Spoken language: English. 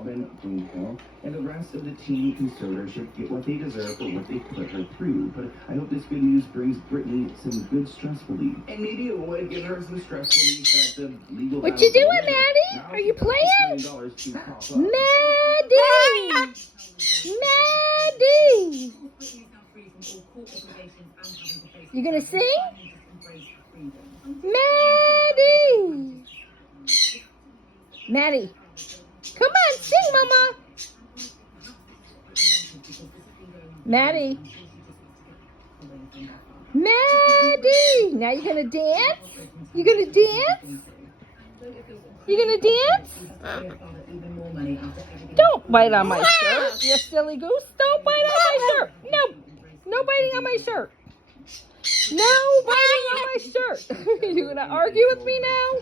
Robin, Bluehill, and the rest of the teen conservatorship get what they deserve for what they put her through. But I hope this good news brings Brittany some good stress relief. And maybe it would give her some stress relief that the legal... What you doing, Maddie? Are you playing? Maddie! Maddie! You gonna sing? Maddie! Maddie! Come on, sing, Mama! Maddie! Maddie! Now you gonna dance? You gonna dance? You gonna dance? Don't bite on my shirt, you silly goose. Don't bite on my shirt. No. No biting on my shirt. No biting on my shirt. You gonna argue with me now?